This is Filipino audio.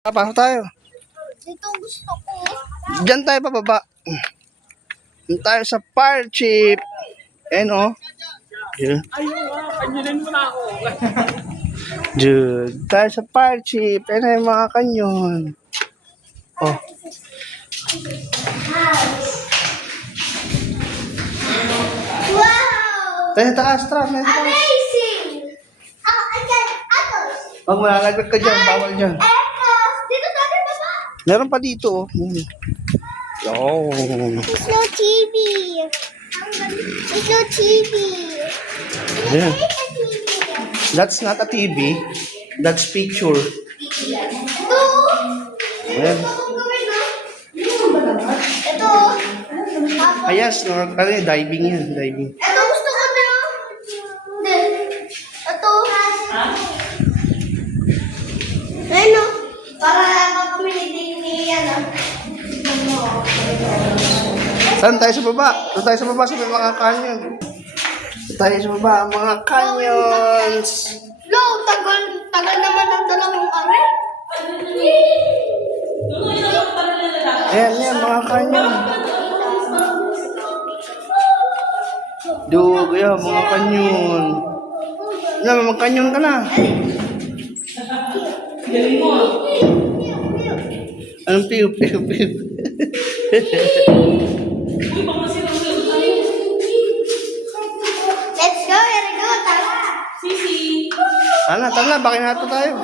Pasok tayo. Dito gusto ko. Diyan tayo pababa. Diyan tayo sa fire chief. Ayan o. Yeah. Kanyunin mo na ako. Diyan tayo sa fire chief. Ayan na yung mga kanyon. Oh. Wow! Tayo taas, taas. Amazing! I got apples. Huwag malalaglag ka dyan. Bawal dyan. Apples! Dito tayo baba. Meron pa dito. Oh. There's no TV. There's no TV. Yeah. There's a TV. That's not a TV. That's picture. Ito. Ayan. Ito. Ayan, snorkel. Diving yan. Diving. Ito gusto ko na. Ito. Ano? Para makakamili ni yan. Saan tayo sa baba? Doon tayo sa baba sa may mga canyon. Doon tayo sa baba, mga canyons. Lo, tagal naman ang dalawang aray. Ayan, yan, mga canyon. Dug, yan, mga canyon. Yan, mga canyon ka na. Anong piu, piu, piu? Let's go, here we go. Tara. Tara na, bakin nato tayo.